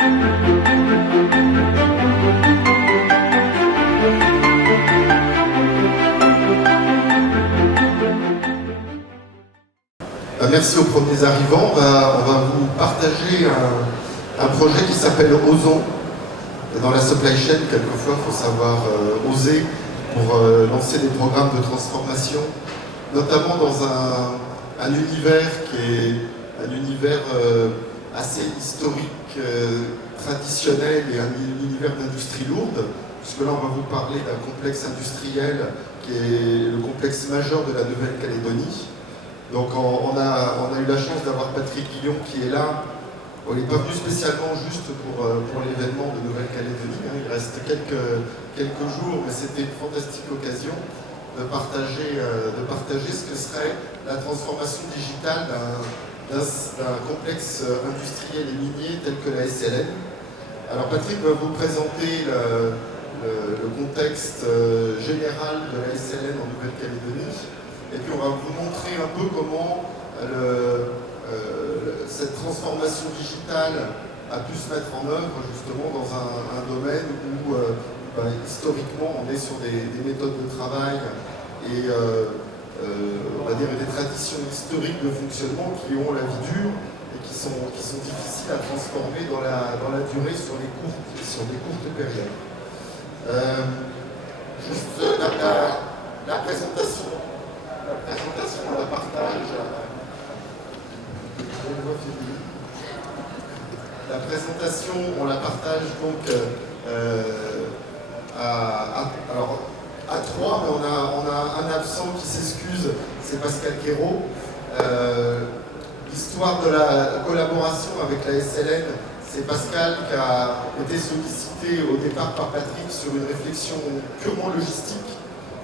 Merci aux premiers arrivants. On va vous partager un projet qui s'appelle Osons. Dans la supply chain, quelquefois, il faut savoir oser pour lancer des programmes de transformation, notamment dans un univers qui est un univers assez historique, traditionnel et un univers d'industrie lourde, puisque là on va vous parler d'un complexe industriel qui est le complexe majeur de la Nouvelle-Calédonie. Donc on a eu la chance d'avoir Patrick Guillon qui est là. On n'est pas venu spécialement juste pour l'événement de Nouvelle-Calédonie, hein. Il reste quelques jours, mais c'était une fantastique occasion de partager ce que serait la transformation digitale d'un complexe industriel et minier tel que la SLN. Alors Patrick va vous présenter le contexte général de la SLN en Nouvelle-Calédonie, et puis on va vous montrer un peu comment cette transformation digitale a pu se mettre en œuvre justement dans un domaine où historiquement on est sur des méthodes de travail et on va dire des traditions historiques de fonctionnement qui ont la vie dure et qui sont difficiles à transformer dans la durée sur des courtes périodes. Juste la présentation, on la partage. La présentation, on la partage donc à trois, mais on a un absent qui s'excuse, c'est Pascal Quérault. L'histoire de la collaboration avec la SLN, c'est Pascal qui a été sollicité au départ par Patrick sur une réflexion purement logistique.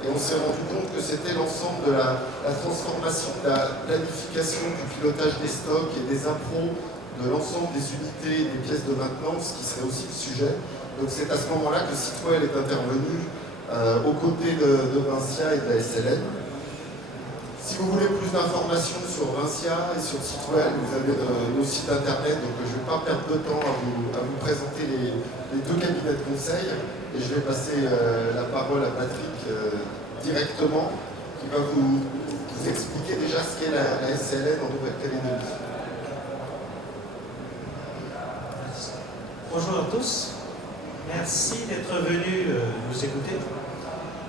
Et on s'est rendu compte que c'était l'ensemble de la transformation, de la planification, du pilotage des stocks et des impros de l'ensemble des unités, des pièces de maintenance, qui serait aussi le sujet. Donc c'est à ce moment-là que Citwell est intervenu aux côtés de Vincia et de la SLN. Si vous voulez plus d'informations sur Vincia et sur Citwell, vous avez nos sites internet, donc je ne vais pas perdre de temps à vous présenter les deux cabinets de conseil. Et je vais passer la parole à Patrick directement, qui va vous expliquer déjà ce qu'est la SLN en Nouvelle-Calédonie. Bonjour à tous, merci d'être venus nous écouter.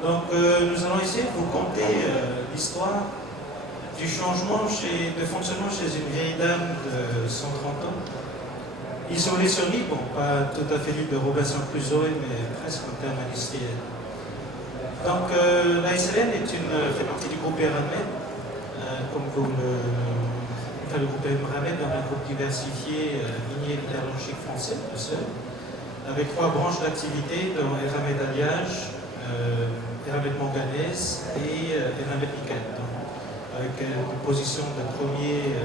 Donc nous allons essayer de vous conter l'histoire du changement de fonctionnement chez une vieille dame de 130 ans. Isolée sur l'île, bon, pas tout à fait l'île de Robinson Crusoe, mais presque en termes industriels. Donc la SLN fait partie du groupe Eramet, comme le groupe Eramet dans un groupe diversifié minier métallurgique français, le seul, avec trois branches d'activité, dont Eramet d'alliage, Eramet manganèse et Eramet nickel, avec une position de premier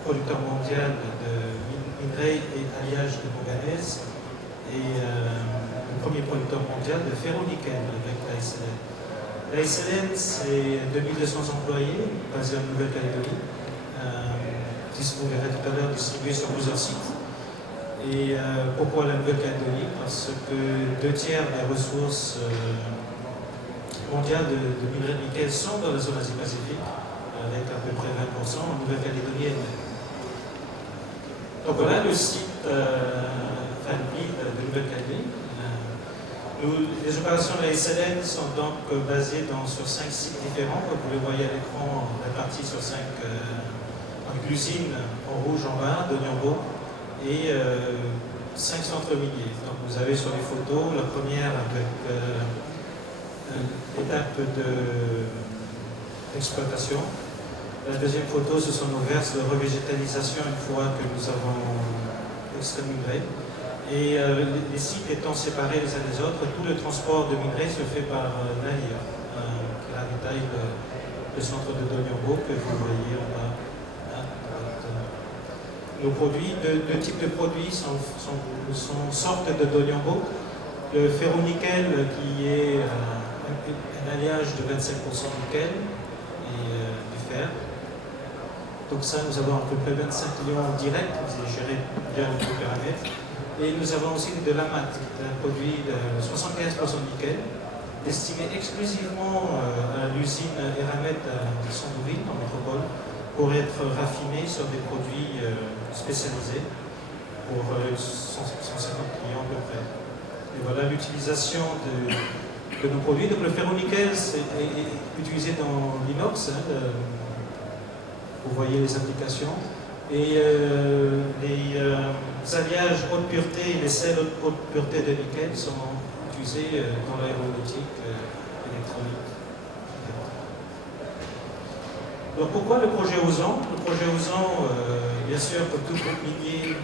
producteur mondial de minerai et alliage de manganèse et le premier producteur mondial de ferro-nickel avec la SLN. La SLN, c'est 2200 employés basés en Nouvelle-Calédonie, vous verrez tout à l'heure distribués sur plusieurs sites. Et pourquoi la Nouvelle-Calédonie? Parce que 2 tiers des ressources mondiales de minerai de nickel sont dans la zone Asie-Pacifique, avec à peu près 20% en Nouvelle-Calédonie elle-même. Donc voilà le site de Nouvelle-Calédonie. Les opérations de la SLN sont donc basées sur 5 sites différents. Comme vous le voyez à l'écran, répartis sur 5 usines en rouge en bas, d'Ognambo, et 5 centres miniers. Donc vous avez sur les photos la première avec l'étape d'exploitation. La deuxième photo, ce sont nos verses de revégétalisation une fois que nous avons extrait le minerai. Et les sites étant séparés les uns des autres, tout le transport de minerai se fait par navire, qui ravitaille le centre de Donyombo que vous voyez en bas à droite. Nos produits, deux types de produits sortent de Donyombo. Le ferro-nickel qui est un alliage de 25% de nickel et du fer. Donc ça, nous avons à peu près 25 millions en direct, c'est géré bien le paramètre. Et nous avons aussi de la mat, un produit de 75% de nickel, destiné exclusivement à l'usine Eramet de Sandouville, en métropole, pour être raffiné sur des produits spécialisés pour 150 clients à peu près. Et voilà l'utilisation de nos produits. Donc le ferro-nickel est utilisé dans l'inox, vous voyez les applications. Et les alliages haute pureté et les sels haute pureté de nickel sont utilisés dans l'aéronautique électronique. Donc pourquoi le projet Ozan? Le projet Ozan, bien sûr, comme tout groupe minier,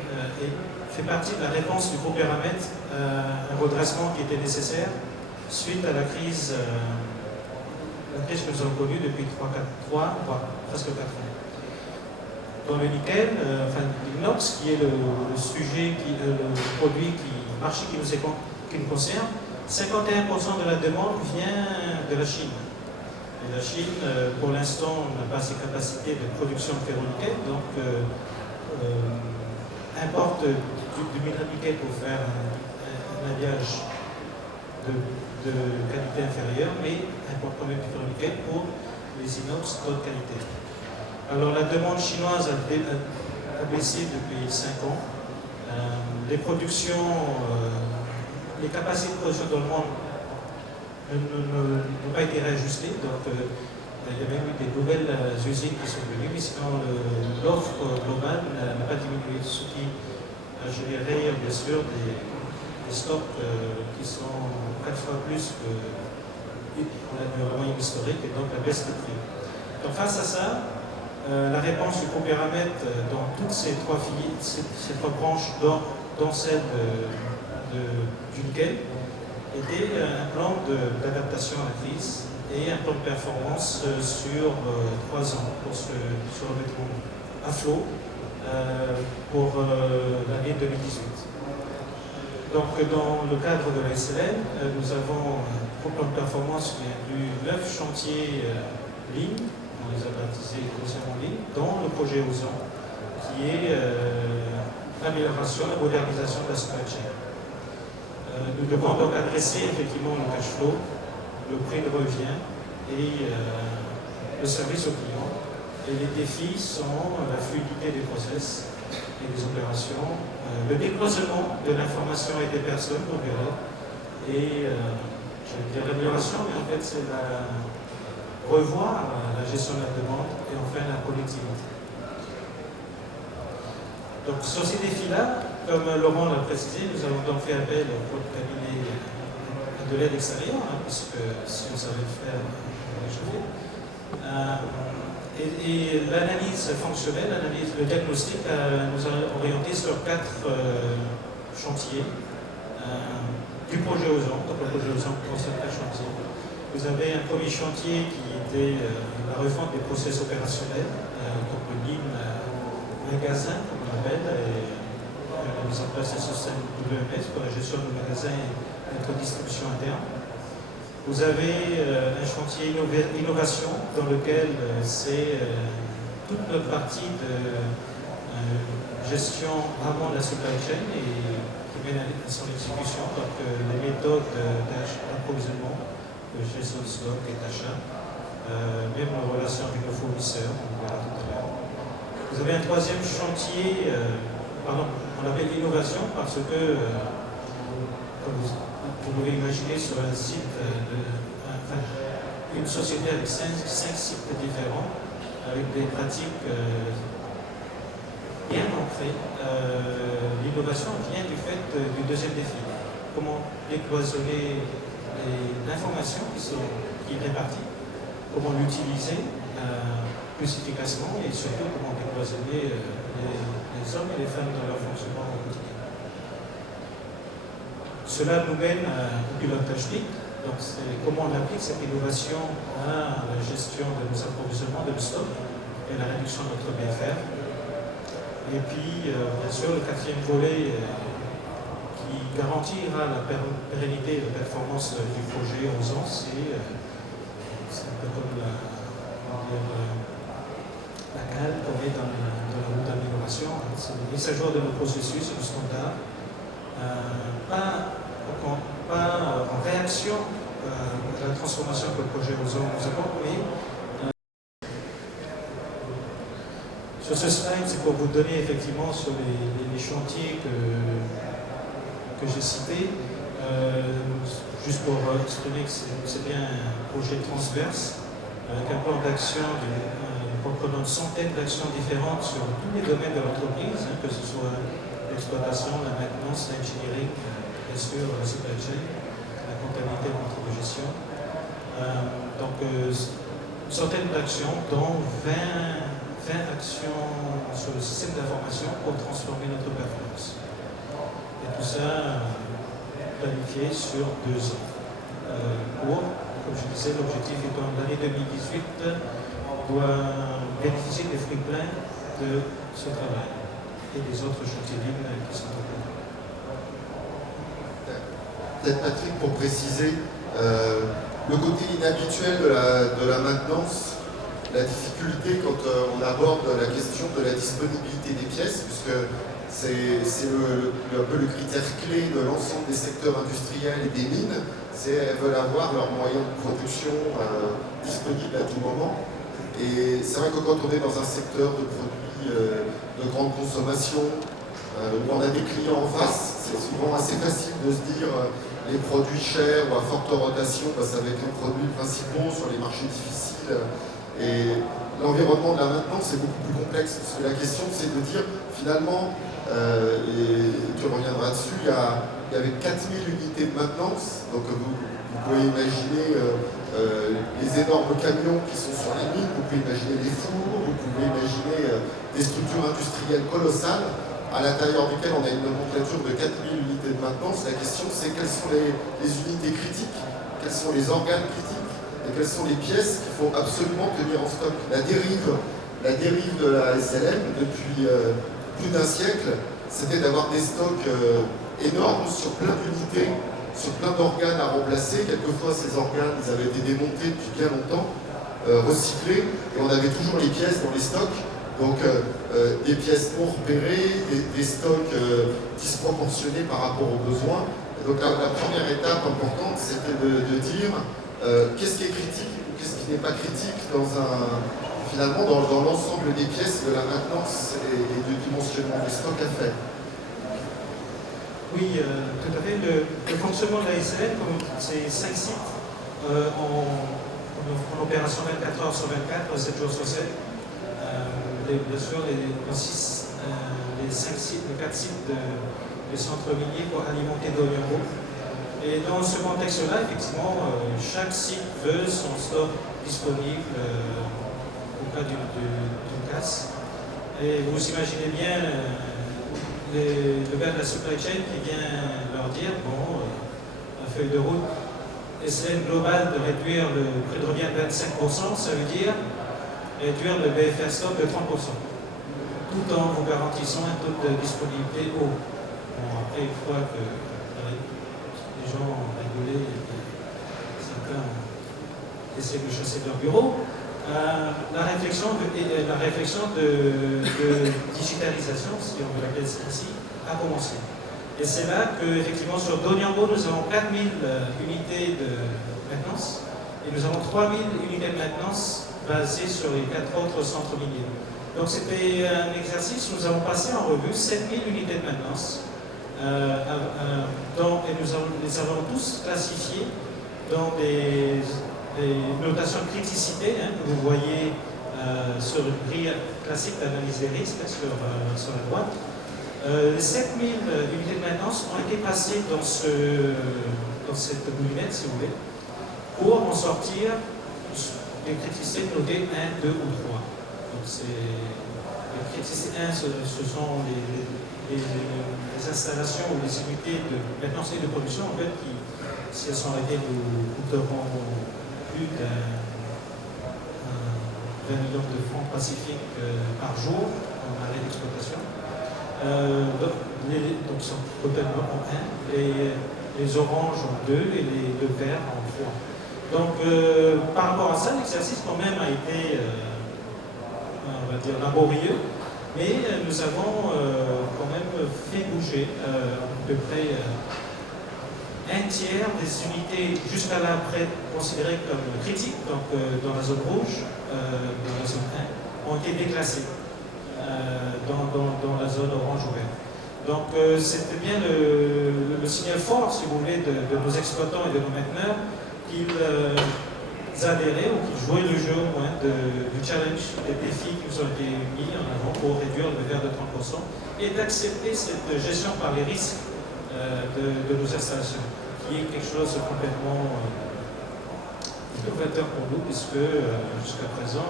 fait partie de la réponse du groupe Eramet à un redressement qui était nécessaire suite à la crise que nous avons connue depuis presque 4 ans. Dans le nickel, l'inox, qui est le sujet, le produit, marché qui nous concerne, 51% de la demande vient de la Chine. Et la Chine, pour l'instant, n'a pas ses capacités de production de ferro-nickel, donc importe du minerai nickel pour faire un alliage de qualité inférieure, mais importe quand même du ferro-nickel pour les inox de haute qualité. Alors la demande chinoise a baissé depuis 5 ans. Les productions, les capacités de production dans le monde n'ont pas été réajustées. Donc il y a même eu des nouvelles usines qui sont venues, mais sinon l'offre globale n'a pas diminué, ce qui a généré bien sûr des stocks qui sont 4 fois plus que la moyenne historique, et donc la baisse des prix. Donc face à ça, la réponse du groupe Eramet dans toutes ces trois branches, dans celle du nickel, était un plan d'adaptation à la crise et un plan de performance sur 3 ans pour se remettre à flot pour l'année 2018. Donc dans le cadre de la SLN, nous avons un plan de performance qui inclut 9 chantiers lignes. On les a baptisés grossièrement lignes, dont le projet Ozan, qui est l'amélioration, la modernisation de la supply chain. Nous devons donc adresser effectivement le cash flow, le prix de revient et le service au client. Et les défis sont la fluidité des process et des opérations, le décloisonnement de l'information avec les personnes, on verra, et je vais dire l'amélioration, mais en fait c'est revoir la gestion de la demande et enfin la connectivité. Donc sur ces défis-là, comme Laurent l'a précisé, nous avons donc fait appel au cabinet de l'aide extérieure, puisque si on savait le faire, on aurait échoué. Et l'analyse fonctionnelle, le diagnostic nous a orienté sur 4 chantiers du projet Ozan. Donc le projet Ozan concerne 4 chantiers. Vous avez un premier chantier qui était la refonte des process opérationnels, donc le lean magasin, comme on l'appelle, et la mise en place d'un système WMS pour la gestion de magasins et notre distribution interne. Vous avez un chantier innovation dans lequel c'est toute notre partie de gestion avant de la supply chain et qui mène à son exécution, donc les méthodes d'approvisionnement, de gestion de stock et d'achat, même en relation avec nos fournisseurs, on verra tout à l'heure. Vous avez un troisième chantier, on appelle l'innovation parce que, comme vous pouvez imaginer sur un site, une société avec 5 sites différents, avec des pratiques bien ancrées, l'innovation vient du fait du deuxième défi. Comment décloisonner l'information qui est répartie, comment l'utiliser plus efficacement et surtout comment décloisonner les hommes et les femmes dans leur fonctionnement au quotidien. Cela nous mène au pilotage TIC, donc c'est comment on applique cette innovation à la gestion de nos approvisionnements, de nos stocks et la réduction de notre BFR. Et puis, bien sûr, le 4e volet qui garantira la pérennité et la performance du projet Ozan, c'est un peu comme la cale qu'on met dans la route d'amélioration. C'est la mise à jour de nos processus et nos standards pas en réaction à la transformation que le projet Ozone nous apporte, mais sur ce slide, c'est pour vous donner effectivement sur les chantiers que j'ai cités, juste pour exprimer que c'est bien un projet transverse, avec un plan d'action comprenant une centaine d'actions différentes sur tous les domaines de l'entreprise, que ce soit l'exploitation, la maintenance, l'engineering, bien sûr, la supply chain, la comptabilité, le contrôle de gestion. Donc, une centaine d'actions, dont 20 actions sur le système d'information pour transformer notre performance. Et tout ça planifié sur 2 ans. Comme je disais, l'objectif étant l'année 2018 doit bénéficier des fruits pleins de ce travail et des autres chantiers libres qui sont en cours. Peut-être Patrick, pour préciser, le côté inhabituel de la maintenance, la difficulté quand on aborde la question de la disponibilité des pièces, puisque c'est un peu le critère clé de l'ensemble des secteurs industriels et des mines, c'est qu'elles veulent avoir leurs moyens de production disponibles à tout moment. Et c'est vrai que quand on est dans un secteur de produits de grande consommation, où on a des clients en face, c'est souvent assez facile de se dire les produits chers ou à forte rotation, ça va être les produits principaux sur les marchés difficiles. Et l'environnement de la maintenance est beaucoup plus complexe, parce que la question c'est de dire finalement, et tu reviendras dessus, il y avait 4000 unités de maintenance, donc vous pouvez imaginer les énormes camions qui sont sur les mines, vous pouvez imaginer les fours, vous pouvez imaginer des structures industrielles colossales à l'intérieur duquel on a une nomenclature de 4000 unités de maintenance. La question c'est quelles sont les unités critiques, quels sont les organes critiques et quelles sont les pièces qu'il faut absolument tenir en stock. La dérive de la SLM depuis plus d'un siècle, c'était d'avoir des stocks énormes sur plein d'unités, sur plein d'organes à remplacer. Quelquefois, ces organes, ils avaient été démontés depuis bien longtemps, recyclés, et on avait toujours les pièces dans les stocks. Donc, des pièces non repérées, des stocks disproportionnés par rapport aux besoins. Et donc, la première étape importante, c'était de dire qu'est-ce qui est critique ou qu'est-ce qui n'est pas critique finalement dans l'ensemble des pièces de la maintenance et du dimensionnement des stocks à faire. Oui, tout à fait. Le fonctionnement de la SLM, c'est 5 sites en opération 24 heures sur 24, 7 jours sur 7. Bien sûr, les 4 sites des centres miniers pour alimenter d'Oyongo. Et dans ce contexte-là, effectivement, chaque site veut son stock disponible au cas d'une casse. Et vous imaginez bien le gars de la supply chain qui vient leur dire, bon, la feuille de route SLM globale de réduire le prix de revient de 25%, ça veut dire réduire le BFR stock de 30%, tout en vous garantissant un taux de disponibilité haut. Bon, après, une fois que les gens ont rigolé et que certains ont essayé de chasser de leur bureau, la réflexion de digitalisation, si on veut l'appeler ainsi, a commencé. Et c'est là qu'effectivement, sur Doniambo, nous avons 4000 unités de maintenance et nous avons 3000 unités de maintenance basées sur les 4 autres centres miniers. Donc c'était un exercice où nous avons passé en revue 7000 unités de maintenance et nous les avons tous classifiés dans des notations de criticité que vous voyez sur une grille classique d'analyse des risques sur la droite. Les 7000 unités de maintenance ont été passées dans cette moulinette, si vous voulez, pour en sortir des criticités notées 1, 2 ou 3. Donc les criticités 1, ce sont les installations ou les unités de maintenance et de production en fait, qui, si elles sont arrêtées, nous coûteront plus d'un 20 millions de francs pacifiques par jour en arrêt d'exploitation. Donc sont totalement en 1, les oranges en 2 et les verts en 3. Donc par rapport à ça, l'exercice quand même a été, on va dire, laborieux, Mais nous avons quand même fait bouger à peu près un tiers des unités jusqu'à là considérées comme critiques, donc dans la zone rouge, dans la zone 1, ont été déclassées dans la zone orange ouverte. Donc c'était bien le signal fort, si vous voulez, de nos exploitants et de nos mainteneurs qu'ils adhéraient ou qu'ils jouaient le jeu au moins du challenge, des défis qui nous ont été mis en avant pour réduire le verre de 30% et d'accepter cette gestion par les risques de nos installations, qui est quelque chose de complètement innovateur pour nous, puisque jusqu'à présent,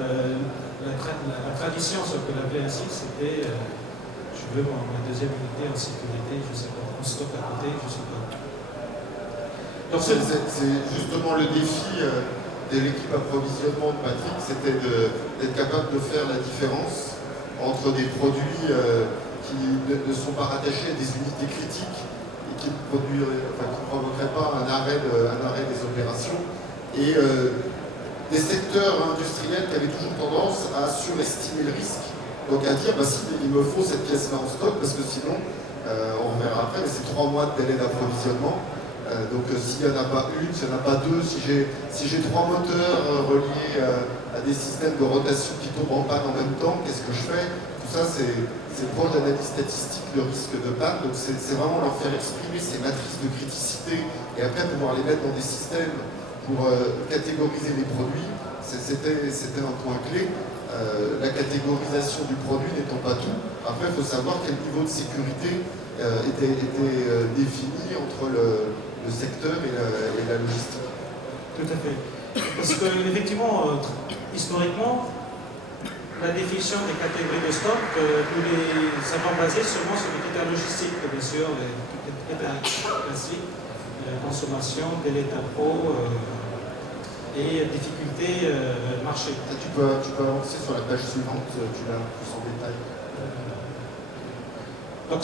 la tradition, si on peut l'appeler ainsi, c'était je veux ma deuxième unité en sécurité, je ne sais pas, on stocke à côté, je ne sais pas. Donc c'est justement le défi de l'équipe approvisionnement de Patrick, c'était d'être capable de faire la différence entre des produits qui ne sont pas rattachés à des unités critiques et qui ne provoqueraient pas un arrêt des opérations, et des secteurs industriels qui avaient toujours tendance à surestimer le risque. Donc à dire, si il me faut cette pièce-là en stock, parce que sinon, on verra après, mais c'est 3 mois de délai d'approvisionnement. Donc s'il n'y en a pas une, s'il n'y en a pas deux, si j'ai 3 moteurs reliés à des systèmes de rotation qui tombent en panne en même temps, qu'est-ce que je fais? Tout ça, c'est proche d'analyse statistique, le risque de panne. Donc c'est vraiment leur faire exprimer ces matrices de criticité et après pouvoir les mettre dans des systèmes pour catégoriser les produits. C'était un point clé. La catégorisation du produit n'étant pas tout, après il faut savoir quel niveau de sécurité était défini entre le secteur et la logistique. Tout à fait. Parce que effectivement, historiquement, la définition des catégories de stock, nous les avons basées seulement sur les critères logistiques, bien sûr, les critères classiques, consommation, délai d'impôt, et difficultés marché. Tu peux avancer sur la page suivante, tu l'as plus en détail. Donc,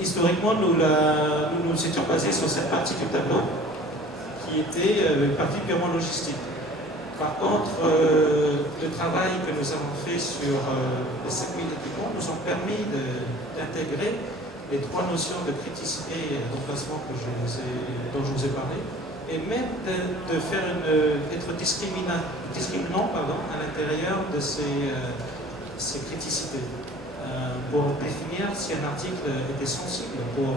historiquement, nous nous étions basés sur cette partie du tableau qui était une partie purement logistique. Par contre, le travail que nous avons fait sur les 5000 équipements nous ont permis d'intégrer les 3 notions de criticité et d'emplacement dont je vous ai parlé, et même d'être discriminant à l'intérieur de ces criticités, pour définir si un article était sensible pour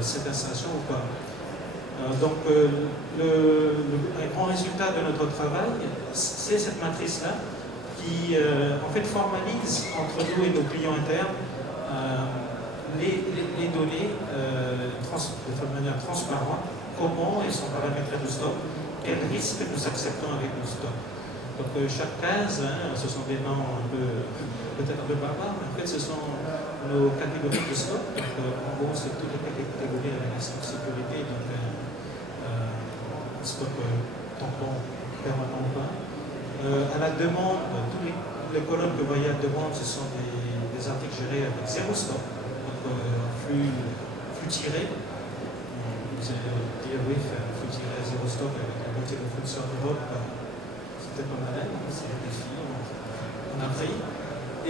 cette installation ou pas. Donc un grand résultat de notre travail, c'est cette matrice-là qui en fait formalise entre nous et nos clients internes les données de manière transparente, comment ils sont paramétrés de stock, quels risques nous acceptons avec nos stocks. Donc chaque case, ce sont des noms peut-être un peu barbares, mais en fait ce sont nos catégories de stock. Donc en gros c'est toutes les catégories de la sécurité, donc stock tampon permanent ou pas. À la demande, toutes les colonnes que vous voyez à la demande, ce sont des articles gérés avec 0 stock, donc flux tiré. Vous allez dire oui, flux tiré à 0 stock avec la moitié de fournisseurs d'Europe, c'est peut-être pas mal, c'est des défis, on a pris.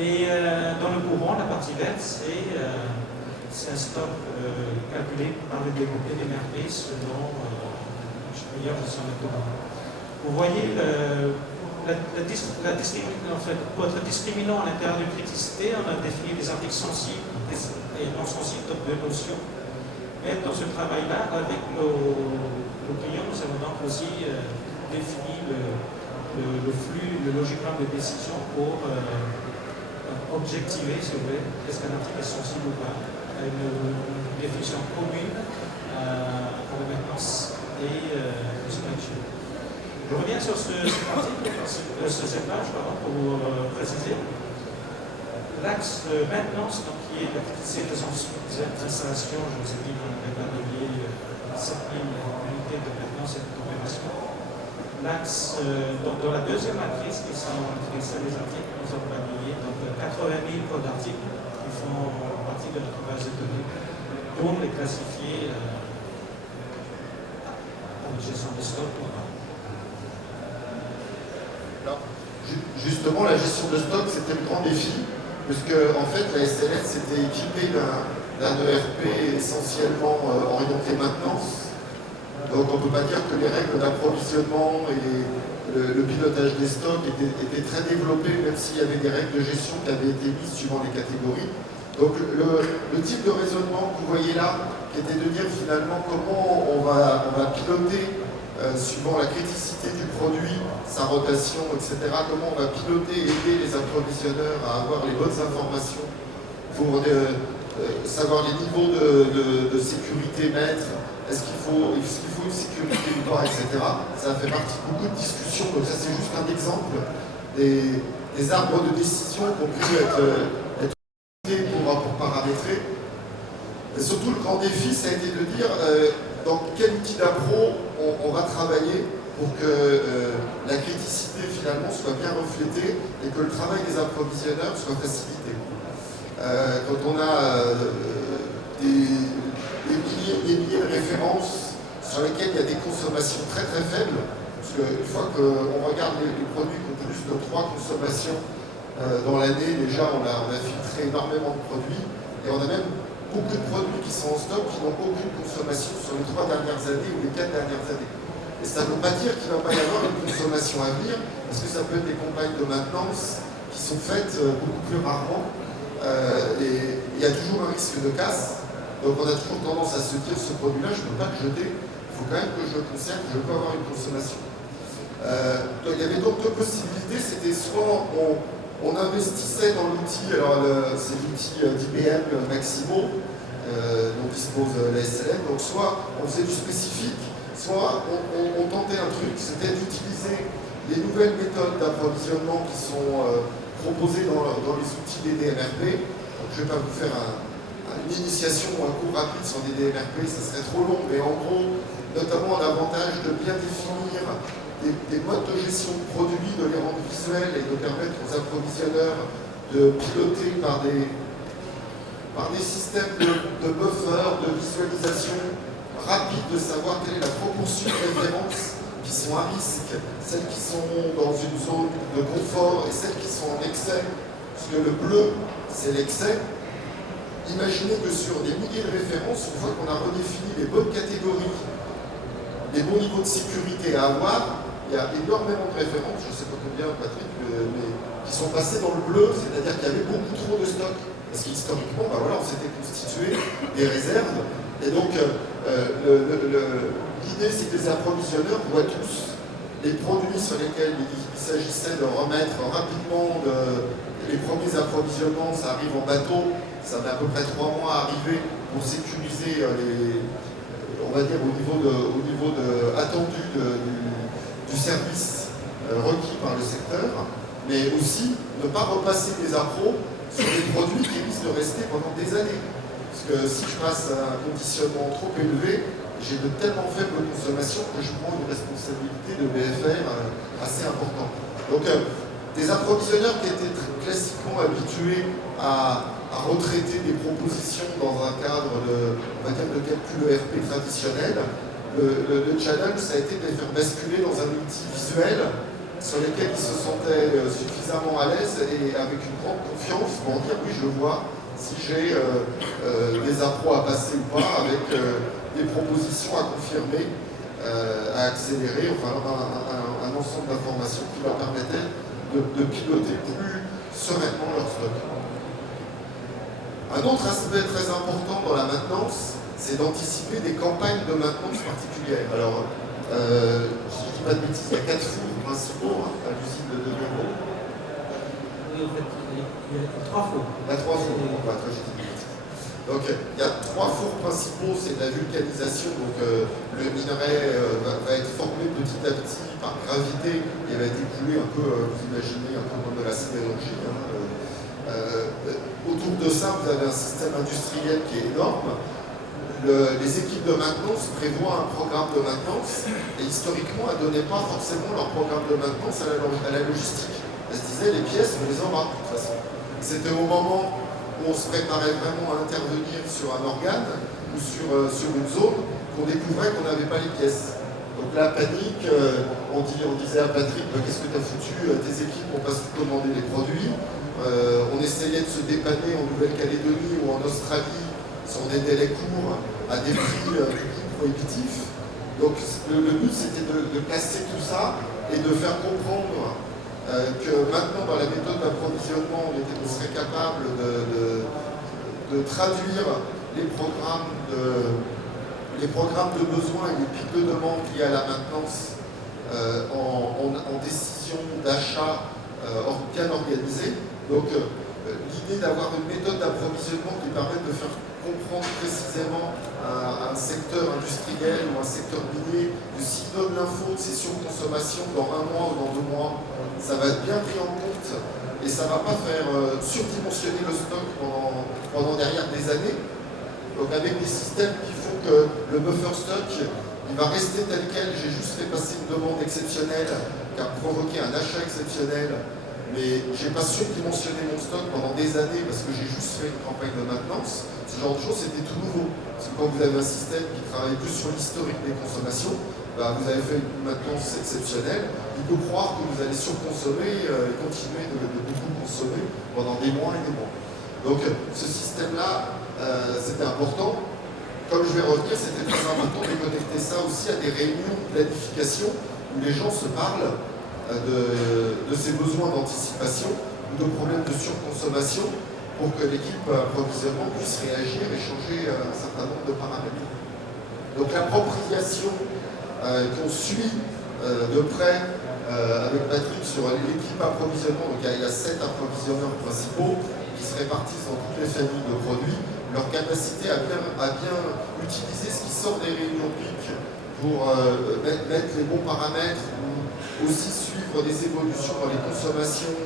Et dans le courant, la partie verte, c'est un stock calculé par le développé des MRP selon meilleure gestion de la. Vous voyez pour être discriminant à l'intérieur de criticité, on a défini des articles sensibles et non sensibles, donc 2 notions. Mais dans ce travail-là, avec nos clients, nous avons donc aussi défini le flux, le logigramme de décision pour objectiver, si vous voulez, est-ce qu'un article est sensible ou pas, à une définition commune pour la maintenance et le supply chain. Je reviens sur cette page pour vous préciser. L'axe maintenance, donc, qui est c'est des installations, je vous ai dit, on avait balayé 7000 unités de maintenance et d'opération. L'axe, dans la deuxième matrice, qui sont celle des articles, nous avons balayé 80 000 codes d'articles qui font partie de notre base de données pour les classifier en gestion de stock ou pas. Alors, justement, la gestion de stock, c'était le grand défi. puisque en fait la SLS était équipée d'un ERP essentiellement orienté maintenance. Donc on ne peut pas dire que les règles d'approvisionnement et le pilotage des stocks étaient très développés, même s'il y avait des règles de gestion qui avaient été mises suivant les catégories. Donc le type de raisonnement que vous voyez là, qui était de dire finalement comment on va piloter suivant la criticité du produit, sa rotation, etc., comment on va piloter et aider les approvisionneurs à avoir les bonnes informations pour savoir les niveaux de sécurité mettre, est-ce qu'il faut une sécurité ou pas, etc. Ça fait partie de beaucoup de discussions, donc ça c'est juste un exemple des arbres de décision qui ont pu être pour paramétrer. Et surtout le grand défi, ça a été de dire dans quel outil d'appro on va travailler pour que la criticité finalement soit bien reflétée et que le travail des approvisionneurs soit facilité. Quand on a des milliers de références sur lesquelles il y a des consommations très très faibles, parce qu'une fois qu'on regarde les produits qui ont plus de 3 consommations dans l'année, déjà on a filtré énormément de produits, et on a même beaucoup de produits qui sont en stock qui n'ont aucune consommation sur les 3 dernières années ou les 4 dernières années. Et ça ne veut pas dire qu'il ne va pas y avoir une consommation à venir, parce que ça peut être des campagnes de maintenance qui sont faites beaucoup plus rarement, et il y a toujours un risque de casse. Donc on a toujours tendance à se dire, ce produit-là, je ne peux pas le jeter, il faut quand même que je le conserve, je peux avoir une consommation. Donc, il y avait donc 2 possibilités, c'était soit on investissait dans l'outil, alors c'est l'outil d'IBM Maximo, dont dispose la SLM, donc soit on faisait du spécifique, soit on tentait un truc, c'était d'utiliser les nouvelles méthodes d'approvisionnement qui sont proposées dans les outils des DMRP. Donc, je ne vais pas vous faire une initiation ou un cours rapide sur des DMRP, ça serait trop long, mais en gros, notamment l'avantage de bien définir des modes de gestion de produits, de les rendre visuels et de permettre aux approvisionneurs de piloter par des systèmes de buffers, de visualisation rapide, de savoir quelle est la proportion de références qui sont à risque, celles qui sont dans une zone de confort et celles qui sont en excès, parce que le bleu, c'est l'excès. Imaginez que sur des milliers de références, une fois qu'on a redéfini les bonnes catégories, les bons niveaux de sécurité à avoir, il y a énormément de références, je ne sais pas combien, Patrick, mais qui sont passées dans le bleu, c'est-à-dire qu'il y avait beaucoup trop de stock. Parce qu'historiquement, on s'était constitué des réserves. Et donc, l'idée, c'est que les approvisionneurs voient tous les produits sur lesquels il s'agissait de remettre rapidement les premiers approvisionnements. Ça arrive en bateau, ça met à peu près 3 mois à arriver pour sécuriser on va dire, au niveau attendu du service requis par le secteur, mais aussi ne pas repasser des appros sur des produits qui risquent de rester pendant des années. Parce que si je passe à un conditionnement trop élevé, j'ai de tellement faible consommation que je prends une responsabilité de BFR assez importante. Donc des approvisionneurs qui étaient classiquement habitués à retraiter des propositions dans un cadre de calcul ERP traditionnel, le challenge, ça a été de les faire basculer dans un outil visuel sur lequel ils se sentaient suffisamment à l'aise et avec une grande confiance pour dire oui, je vois si j'ai des appros à passer ou pas, avec des propositions à confirmer, à accélérer, enfin un ensemble d'informations qui leur permettaient de piloter plus sereinement leur stock. Un autre aspect très important dans la maintenance, c'est d'anticiper des campagnes de maintenance particulières. Alors, si je ne dis pas de bêtises, il y a 4 fours principaux à l'usine de Devereux. Oui, en fait, il y a 3 fours. Il y a 3 fours, j'ai dit des bêtises. Donc, il y a 3 fours principaux, c'est de la vulcanisation, donc le minerai va être formé petit à petit par gravité et va être écoulé un peu, vous imaginez, un peu comme de la sidérurgie. Autour de ça, vous avez un système industriel qui est énorme. Les équipes de maintenance prévoient un programme de maintenance et historiquement, elles ne donnaient pas forcément leur programme de maintenance à la logistique. Elles se disaient, les pièces, on les aura de toute façon. C'était au moment où on se préparait vraiment à intervenir sur un organe ou sur une zone qu'on découvrait qu'on n'avait pas les pièces. Donc là, panique, on disait à Patrick, qu'est-ce que tu as foutu, tes équipes n'ont pas su commander les produits. on essayait de se dépanner en Nouvelle-Calédonie ou en Australie sur des délais courts à des prix du coup prohibitifs. Donc le but c'était de casser tout ça et de faire comprendre que maintenant dans la méthode d'approvisionnement on serait capable de traduire les programmes de besoins et les pics de demande liés à la maintenance en décision d'achat bien organisée. Donc l'idée d'avoir une méthode d'approvisionnement qui permet de faire comprendre précisément à un secteur industriel ou un secteur minier que s'il donne l'info de ses surconsommations dans 1 mois ou dans 2 mois, ça va être bien pris en compte et ça ne va pas faire surdimensionner le stock pendant derrière des années. Donc avec des systèmes qui font que le buffer stock, il va rester tel quel. J'ai juste fait passer une demande exceptionnelle qui a provoqué un achat exceptionnel, mais je n'ai pas surdimensionné mon stock pendant des années parce que j'ai juste fait une campagne de maintenance. Ce genre de choses, c'était tout nouveau. Parce que quand vous avez un système qui travaille plus sur l'historique des consommations, bah, vous avez fait une maintenance exceptionnelle, il peut croire que vous allez surconsommer et continuer de beaucoup consommer pendant des mois et des mois. Donc ce système-là, c'était important. Comme je vais revenir, c'était très important de connecter ça aussi à des réunions de planification où les gens se parlent de ces besoins d'anticipation ou de problèmes de surconsommation pour que l'équipe approvisionnement puisse réagir et changer un certain nombre de paramètres. Donc l'appropriation qu'on suit de près avec Patrick sur l'équipe approvisionnement, donc il y a 7 approvisionneurs principaux qui se répartissent dans toutes les familles de produits, leur capacité à bien utiliser ce qui sort des réunions pic pour mettre les bons paramètres ou aussi suivre des évolutions dans les consommations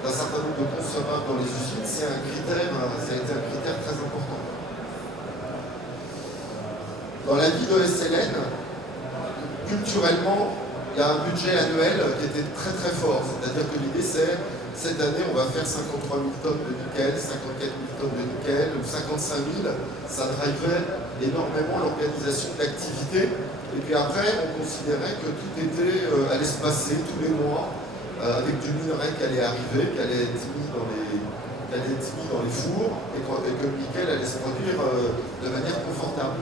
d'un certain nombre de consommables dans les usines, ça a été un critère très important. Dans la vie de SLN, culturellement, il y a un budget annuel qui était très très fort, c'est-à-dire que l'idée c'est cette année on va faire 53 000 tonnes de nickel, 54 000 tonnes de nickel ou 55 000, ça drivait énormément l'organisation de l'activité. Et puis après, on considérait que tout allait se passer tous les mois avec du minerai qui allait arriver, qui allait être mis dans les fours et que le nickel allait se produire de manière confortable.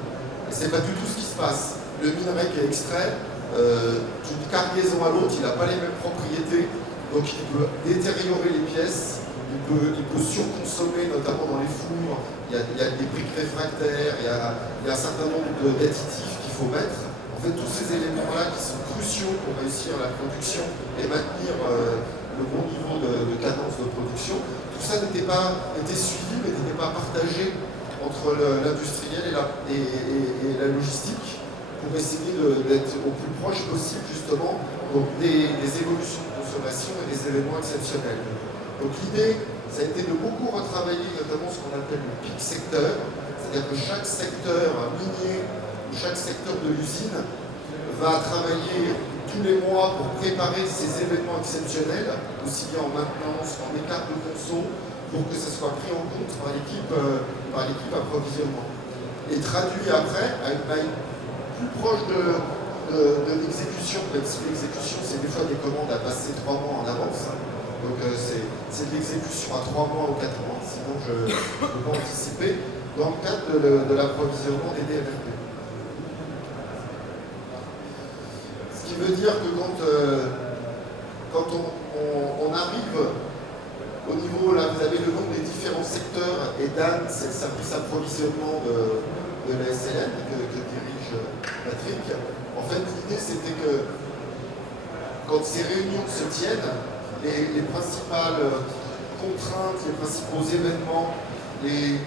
Et c'est pas du tout ce qui se passe. Le minerai qui est extrait, d'une cargaison à l'autre, il n'a pas les mêmes propriétés, donc il peut détériorer les pièces, il peut surconsommer, notamment dans les fours, il y a des briques réfractaires, il y a un certain nombre d'additifs qu'il faut mettre. En fait, tous ces éléments-là qui sont cruciaux pour réussir la production et maintenir le bon niveau de cadence de production, tout ça était suivi mais n'était pas partagé entre l'industriel et la logistique pour essayer d'être au plus proche possible justement des évolutions de consommation et des événements exceptionnels. Donc l'idée, ça a été de beaucoup retravailler notamment ce qu'on appelle le peak secteur, c'est-à-dire que chaque secteur minier ou chaque secteur de l'usine va travailler tous les mois pour préparer ces événements exceptionnels, aussi bien en maintenance qu'en écart de conso, pour que ça soit pris en compte par l'équipe approvisionnement. Et traduit après à une taille plus proche de l'exécution, même si l'exécution c'est des fois des commandes à passer 3 mois en avance. Donc c'est de l'exécution à 3 mois ou 4 mois, sinon je ne peux pas anticiper, dans le cadre de l'approvisionnement des DMRP. Ce qui veut dire que quand on arrive au niveau, là vous avez le nom des différents secteurs, et Dan, c'est le service approvisionnement de la SLN que dirige Patrick. En fait, l'idée c'était que quand ces réunions se tiennent, les principales contraintes, les principaux événements, les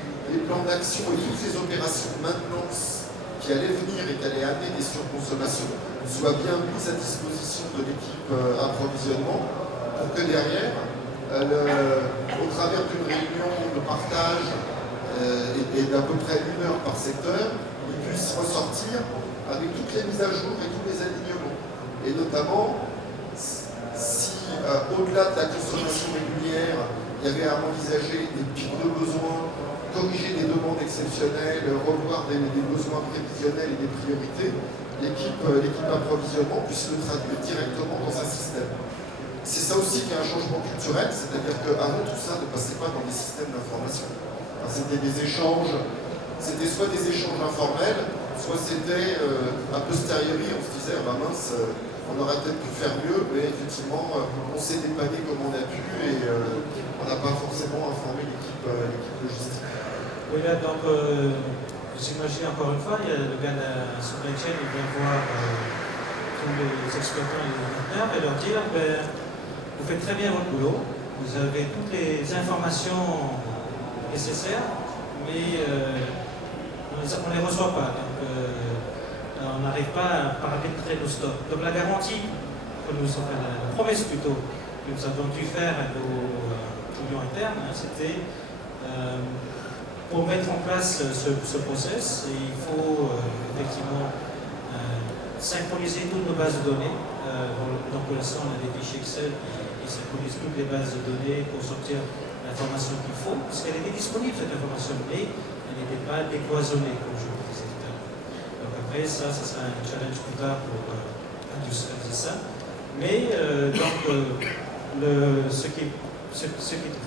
plans d'action et toutes les opérations de maintenance qui allaient venir et qui allaient amener des surconsommations soient bien mises à disposition de l'équipe approvisionnement pour que derrière, au travers d'une réunion de partage et d'à peu près 1 heure par secteur, ils puissent ressortir avec toutes les mises à jour et tous les alignements. Et notamment, si au-delà de la consommation régulière, il y avait à envisager des pics de besoins, corriger des demandes exceptionnelles, revoir des besoins prévisionnels et des priorités, l'équipe approvisionnement puisse le traduire directement dans un système. c'est ça aussi qui est un changement culturel, c'est-à-dire qu'avant tout ça ne passait pas dans des systèmes d'information. C'était des échanges, c'était soit des échanges informels, soit c'était a posteriori, on se disait, ah bah mince, on aurait peut-être pu faire mieux, mais effectivement, on s'est dépanné comme on a pu et on n'a pas forcément informé l'équipe logistique. Oui, là, donc, j'imagine encore une fois, il y a le gars de la supply chain, il vient voir tous les exploitants et les mainteneurs et leur dire, ben, vous faites très bien votre boulot, vous avez toutes les informations nécessaires, mais on ne les reçoit pas. Donc, on n'arrive pas à paramétrer nos stocks. Donc la garantie, la promesse plutôt, que nous avons dû faire à nos clients internes, hein, c'était pour mettre en place ce process, il faut effectivement synchroniser toutes nos bases de données. Donc pour l'instant, on a des fichiers Excel qui synchronisent toutes les bases de données pour sortir l'information qu'il faut, parce qu'elle était disponible cette information, mais elle n'était pas décloisonnée, comme je vous disais tout à l'heure. Donc après, ça sera un challenge plus tard pour industrialiser ça. Mais ce qui est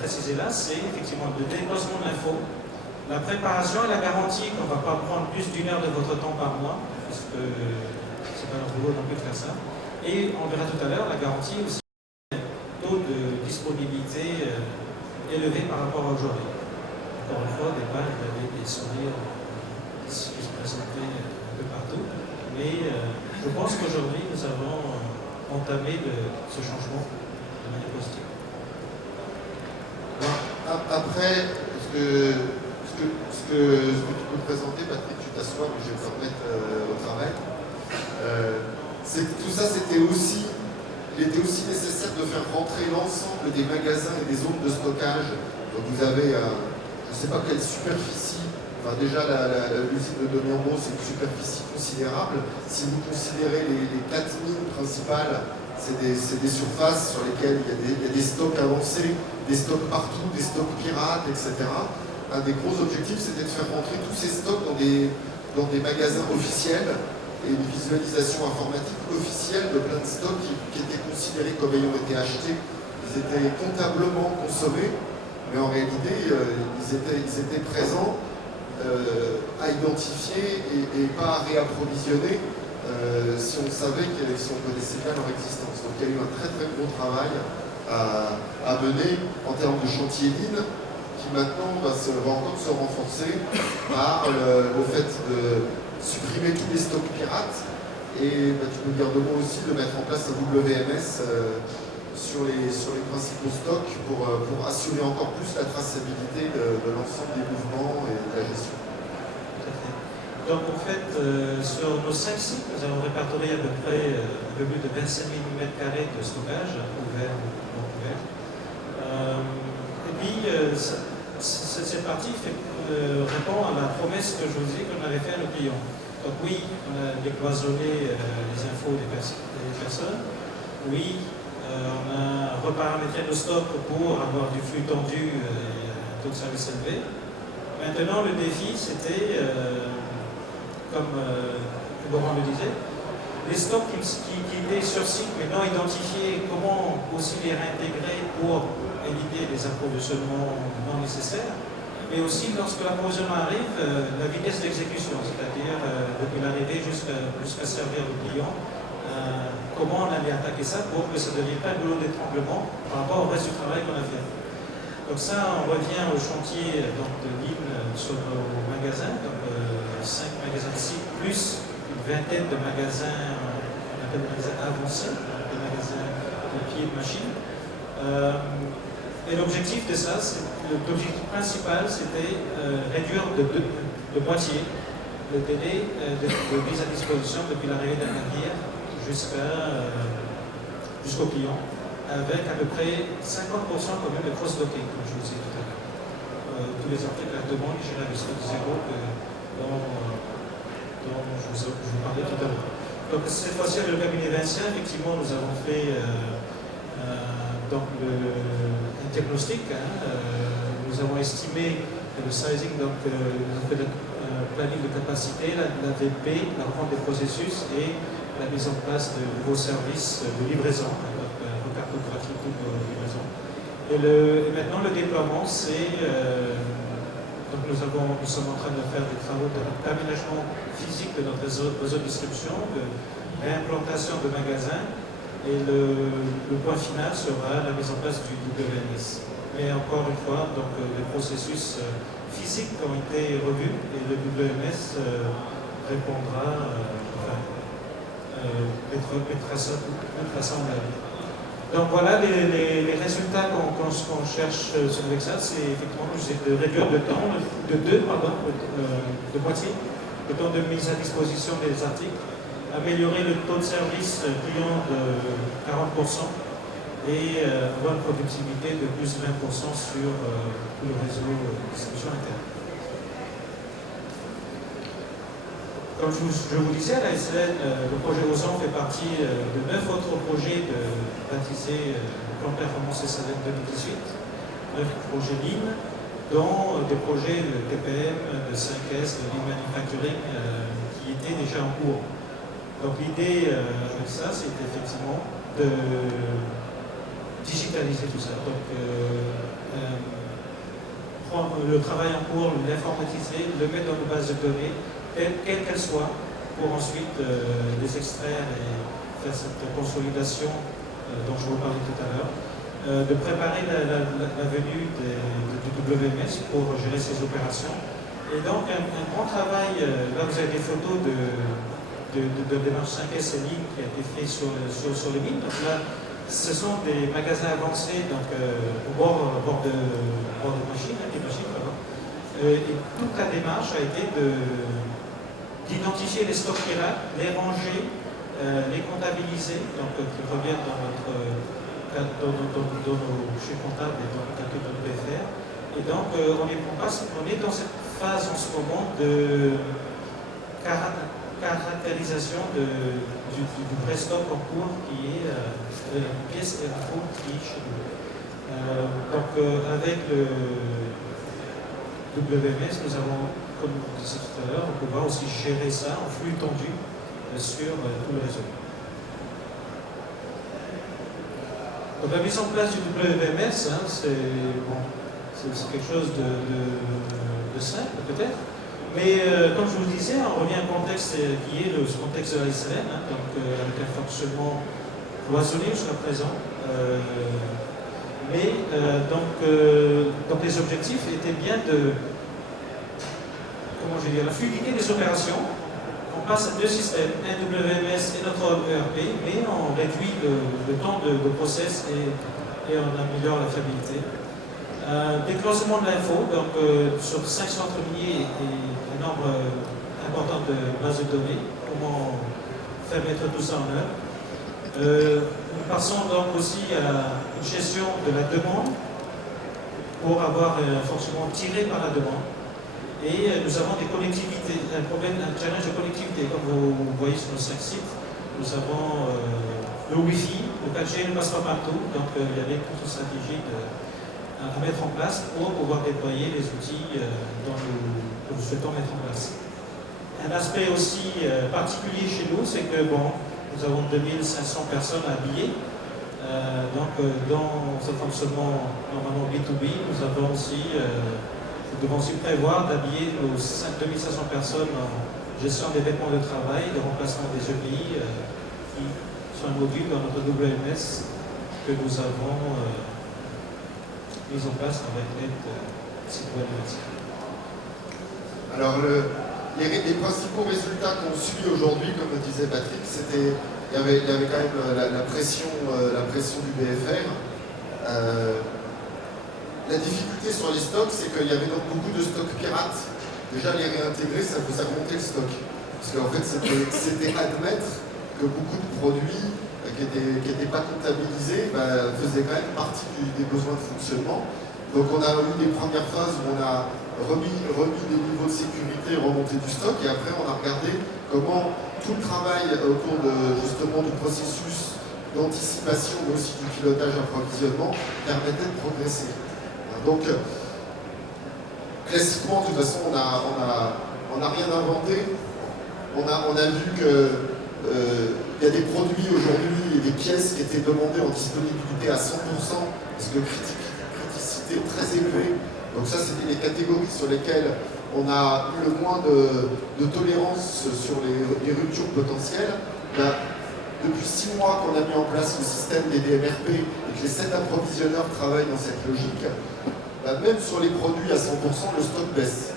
précisé là, c'est effectivement le décloisonnement de l'info, la préparation et la garantie qu'on ne va pas prendre plus d'1 heure de votre temps par mois, parce que c'est pas notre boulot non plus de faire ça. Et on verra tout à l'heure la garantie aussi taux de disponibilité élevé par rapport à aujourd'hui. Encore une fois, au départ, il y avait des sourires qui se présentaient un peu partout, mais je pense qu'aujourd'hui, nous avons entamé ce changement de manière positive. Après, ce que tu peux présenter, Patrick, tu t'assois, mais je vais te remettre au travail. Tout ça, il était aussi nécessaire de faire rentrer l'ensemble des magasins et des zones de stockage. Donc vous avez, je ne sais pas quelle superficie, enfin déjà l'usine de Demiambro, c'est une superficie considérable. Si vous considérez les 4 mines principales, c'est des surfaces sur lesquelles il y a des stocks avancés, des stocks partout, des stocks pirates, etc. Un des gros objectifs, c'était de faire rentrer tous ces stocks dans des magasins officiels et une visualisation informatique officielle de plein de stocks qui étaient considérés comme ayant été achetés. Ils étaient comptablement consommés, mais en réalité, ils étaient présents à identifier et pas à réapprovisionner si on savait si on connaissait bien leur existence. Donc il y a eu un très très gros travail à mener en termes de chantier ligne qui maintenant va encore se renforcer par le fait de supprimer tous les stocks pirates et tu peux dire de mots aussi de mettre en place un WMS sur les principaux stocks pour assurer encore plus la traçabilité de l'ensemble des mouvements et de la gestion. Donc en fait, sur nos 5 sites, nous avons répertorié à peu près un peu plus de 25 000 m² de stockage, ouvert ou non ouvert. Et puis, cette partie répond à la promesse que je vous disais qu'on avait fait à nos clients. Donc oui, on a décloisonné les infos des personnes. Oui, on a reparamétré nos stocks pour avoir du flux tendu et un taux de service élevé. Maintenant, le défi, c'était, comme Laurent le disait, les stocks qui étaient sur site mais non identifiés, comment aussi les réintégrer pour éviter des approvisionnements non nécessaires, mais aussi lorsque l'approvisionnement arrive, la vitesse d'exécution, c'est-à-dire depuis l'arrivée jusqu'à servir le client, comment on allait attaquer ça pour que ça ne devienne pas un boulot d'étranglement par rapport au reste du travail qu'on a fait. Donc ça, on revient au chantier de ligne sur nos magasins, donc 5 magasins de site, plus une vingtaine de magasins, on appelle des magasins avancés, des magasins de pieds de machine. Et l'objectif de ça, l'objectif principal, c'était réduire de moitié le délai de mise à disposition depuis l'arrivée d'un navire jusqu'au client, avec à peu près 50% quand même de cross-docking, comme je vous disais tout à l'heure. Tous les articles à demande qui gèrent le stock zéro dont je vous parlais tout à l'heure. Donc cette fois-ci, avec le cabinet Vincent, effectivement, nous avons fait un diagnostic. Nous avons estimé le sizing, donc nous avons fait le planning de capacité, la VP, la vente des processus et la mise en place de nouveaux services de livraison, donc cartographie Et maintenant, le déploiement, c'est... donc nous sommes en train de faire des travaux d'aménagement physique de notre réseau de distribution, de réimplantation de magasins, et le point final sera la mise en place du WMS. Mais encore une fois, donc, les processus physiques ont été revus, et le WMS répondra, mettra ça en œuvre. Donc voilà les résultats qu'on cherche avec ça, c'est effectivement de réduire le temps de moitié, le temps de mise à disposition des articles, améliorer le taux de service client de 40% et avoir une productivité de plus de 20% sur tout le réseau de distribution interne. Comme je vous disais, à la SLN, le projet OSAN fait partie de 9 autres projets baptisés Plan de performance SLN 2018, 9 projets Lean, dont des projets de TPM, de 5S, de Lean Manufacturing qui étaient déjà en cours. Donc l'idée avec ça, c'est effectivement de digitaliser tout ça. Donc prendre le travail en cours, l'informatiser, le mettre dans une base de données, quelle qu'elle soit, pour ensuite les extraire et faire cette consolidation dont je vous parlais tout à l'heure, de préparer la venue du WMS pour gérer ces opérations. Et donc un grand travail, là vous avez des photos de démarche 5S et Lean qui a été fait sur les mines. Donc là, ce sont des magasins avancés donc, au bord de machines, des machines, pardon. Et toute la démarche a été d'identifier les stocks pirates, les ranger, les comptabiliser, donc qui reviennent dans nos chiffres comptables et dans le calcul de notre BFR. Et donc on est dans cette phase en ce moment de caractérisation du pré-stock en cours qui est la pièce info qui est chez nous. Donc avec le WMS, nous avons, comme je disais tout à l'heure, on peut voir aussi gérer ça en flux tendu sur tout le réseau. Donc la mise en place du WMS, c'est quelque chose de simple peut-être, mais comme je vous le disais, on revient à un contexte qui est le contexte de la SLN, avec un fonctionnement cloisonné jusqu'à présent. Donc les objectifs étaient bien la fluidité des opérations. On passe à deux systèmes, un WMS et notre ERP, mais on réduit le temps de process et on améliore la fiabilité. Décloisonnement de l'info, donc sur 5 centres miniers et un nombre important de bases de données, comment faire mettre tout ça en œuvre. Nous passons donc aussi à une gestion de la demande pour avoir un fonctionnement tiré par la demande. Et nous avons des connectivités, un challenge de connectivité. Comme vous voyez sur nos 5 sites, nous avons le Wi-Fi, le 4G ne passe pas partout, donc il y avait toute une stratégie à mettre en place pour pouvoir déployer les outils que nous souhaitons mettre en place. Un aspect aussi particulier chez nous, c'est que nous avons 2500 personnes habillées. Donc dans ce fonctionnement normalement B2B, nous devons aussi prévoir d'habiller nos 2500 personnes en gestion des vêtements de travail, de remplacement des EPI, qui sont un module dans notre WMS que nous avons mis en place avec l'aide citoyenne. Alors les principaux résultats qu'on suit aujourd'hui, comme le disait Patrick, il y avait quand même la pression du BFR. La difficulté sur les stocks, c'est qu'il y avait donc beaucoup de stocks pirates. Déjà, les réintégrer, ça faisait monter le stock. Parce qu'en fait, c'était admettre que beaucoup de produits qui n'étaient pas comptabilisés faisaient quand même partie des besoins de fonctionnement. Donc on a eu des premières phases où on a remis des niveaux de sécurité, remonté du stock, et après on a regardé comment tout le travail autour justement du processus d'anticipation, mais aussi du pilotage d'approvisionnement, permettait de progresser. Donc, classiquement, de toute façon, on n'a rien inventé. On a vu qu'il y a des produits aujourd'hui et des pièces qui étaient demandées en disponibilité à 100%, parce que complexité très élevée. Donc ça, c'était les catégories sur lesquelles on a eu le moins de tolérance sur les ruptures potentielles. Ben, depuis 6 mois qu'on a mis en place le système des DMRP et que les 7 approvisionneurs travaillent dans cette logique, ben, même sur les produits à 100%, le stock baisse.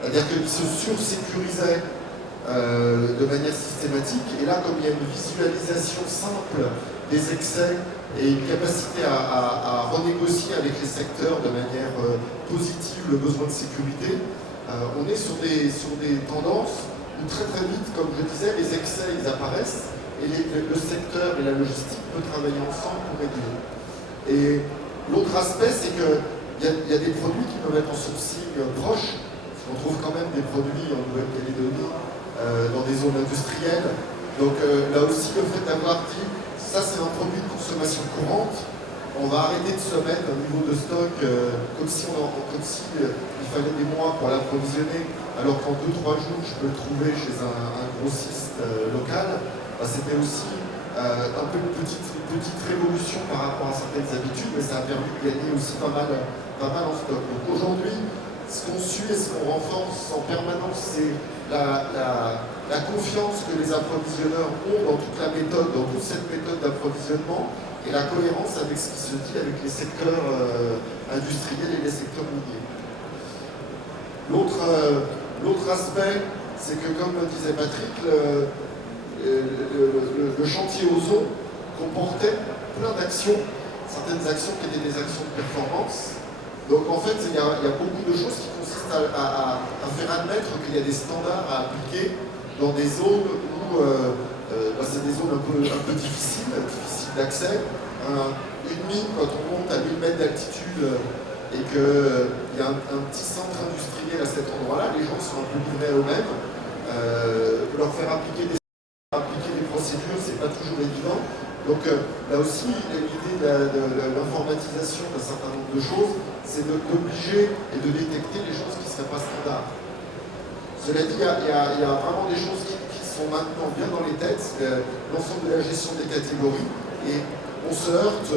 C'est-à-dire qu'ils se sursécurisaient de manière systématique. Et là, comme il y a une visualisation simple des excès et une capacité à renégocier avec les secteurs de manière positive le besoin de sécurité, on est sur des tendances où très très vite, comme je disais, les excès ils apparaissent et le secteur et la logistique peuvent travailler ensemble pour réduire. Et l'autre aspect, c'est qu'il y a des produits qui peuvent être en sourcing proche. On trouve quand même des produits en Nouvelle-Calédonie dans des zones industrielles. Donc là aussi, le fait d'avoir dit, ça c'est un produit de consommation courante, on va arrêter de se mettre un niveau de stock comme si il fallait des mois pour l'approvisionner, alors qu'en 2-3 jours, je peux le trouver chez un grossiste local. Bah, c'était aussi un peu une petite révolution par rapport à certaines habitudes, mais ça a permis de gagner aussi pas mal en stock. Donc aujourd'hui, ce qu'on suit et ce qu'on renforce en permanence, c'est la confiance que les approvisionneurs ont dans toute la méthode, dans toute cette méthode d'approvisionnement, et la cohérence avec ce qui se dit avec les secteurs industriels et les secteurs miniers. L'autre aspect, c'est que, comme disait Patrick, le chantier Ozon comportait plein d'actions, certaines actions qui étaient des actions de performance. Donc en fait, il y a beaucoup de choses qui consistent à faire admettre qu'il y a des standards à appliquer dans des zones où c'est des zones un peu difficiles d'accès. Une mine, quand on monte à 1000 mètres d'altitude et qu'il y a un petit centre industriel à cet endroit-là, les gens sont un peu livrés à eux-mêmes. Leur faire appliquer des procédures, c'est pas toujours évident. Donc là aussi, l'idée de l'informatisation d'un certain nombre de choses, c'est d'obliger et de détecter les choses qui ne seraient pas standards. Cela dit, il y a vraiment des choses qui sont maintenant bien dans les têtes, l'ensemble de la gestion des catégories, et on se heurte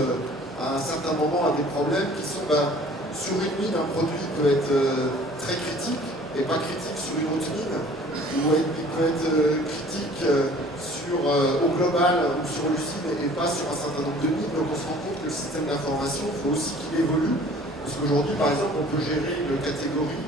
à un certain moment à des problèmes qui sont, sur une mine, un produit peut être très critique, et pas critique sur une autre mine, ou il peut être critique au global ou sur l'usine et pas sur un certain nombre de mines. Donc on se rend compte que le système d'information, il faut aussi qu'il évolue. Parce qu'aujourd'hui, par exemple, on peut gérer une catégorie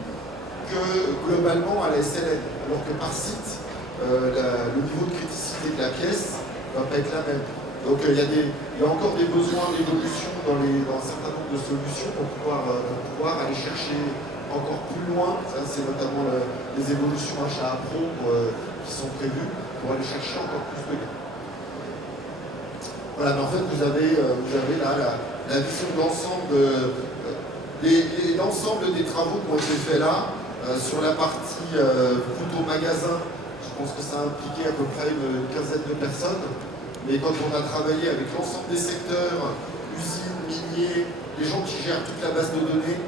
que globalement à la SLN, alors que par site, le niveau de criticité de la pièce ne va pas être la même. Donc il y a encore des besoins d'évolution dans un certain nombre de solutions pour pouvoir aller chercher encore plus loin. Ça, c'est notamment les évolutions achat à pro qui sont prévues pour aller chercher encore plus de gains. Voilà, mais en fait, vous avez là la vision de l'ensemble l'ensemble des travaux qui ont été faits là, sur la partie plutôt magasin. Je pense que ça a impliqué à peu près une quinzaine de personnes. Mais quand on a travaillé avec l'ensemble des secteurs, usines, miniers, les gens qui gèrent toute la base de données,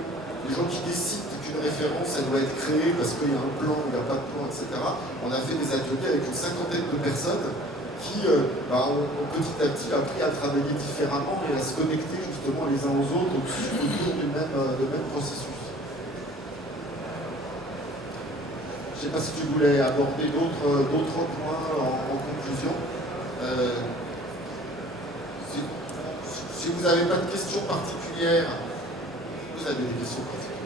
les gens qui décident qu'une référence elle doit être créée parce qu'il y a un plan, il n'y a pas de plan, etc. On a fait des ateliers avec une cinquantaine de personnes qui ont petit à petit appris à travailler différemment et à se connecter justement les uns aux autres autour du même processus. Je ne sais pas si tu voulais aborder d'autres points en conclusion. Si vous n'avez pas de questions particulières, vous avez des questions particulières.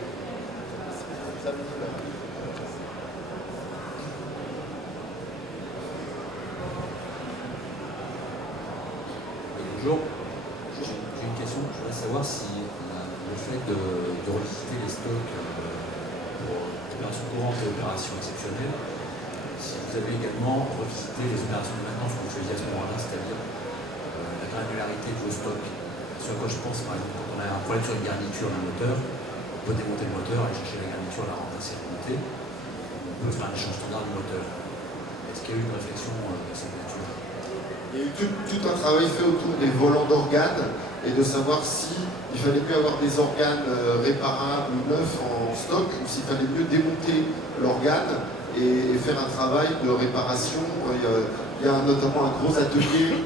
Bonjour. J'ai une question. Je voudrais savoir si le fait de revisiter les stocks pour opérations courantes et opérations exceptionnelles, si vous avez également revisité les opérations de maintenance que vous faisiez à ce moment-là, c'est-à-dire la granularité de vos stocks. Ce à quoi je pense, par exemple, quand on a un problème sur une garniture d'un moteur, on peut démonter le moteur, aller chercher la garniture, la remplacer, remonter. On peut faire un échange standard du moteur. Est-ce qu'il y a eu une réflexion de cette nature? Il y a eu tout un travail fait autour des volants d'organes et de savoir si il fallait mieux avoir des organes réparables ou neufs en stock ou s'il fallait mieux démonter l'organe et faire un travail de réparation. Il y a notamment un gros atelier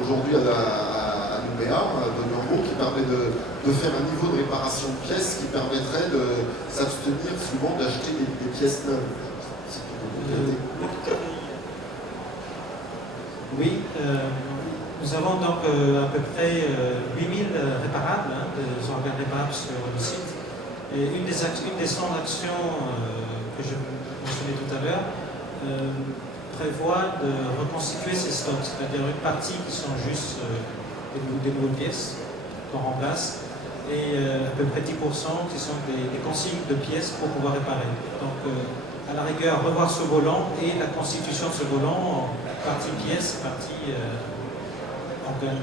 aujourd'hui à Nouméa, de Normand, bon, qui permet de faire un niveau de réparation de pièces qui permettrait de s'abstenir souvent d'acheter des pièces neuves. Oui, nous avons donc à peu près 8000 réparables, des organes réparables sur le site. Et une des 100 actions que je mentionnais tout à l'heure prévoit de reconstituer ces stocks, c'est-à-dire une partie qui sont juste des nouvelles pièces qu'on remplace et à peu près 10% qui sont des consignes de pièces pour pouvoir réparer. Donc à la rigueur, revoir ce volant et la constitution de ce volant en partie pièce, partie organe.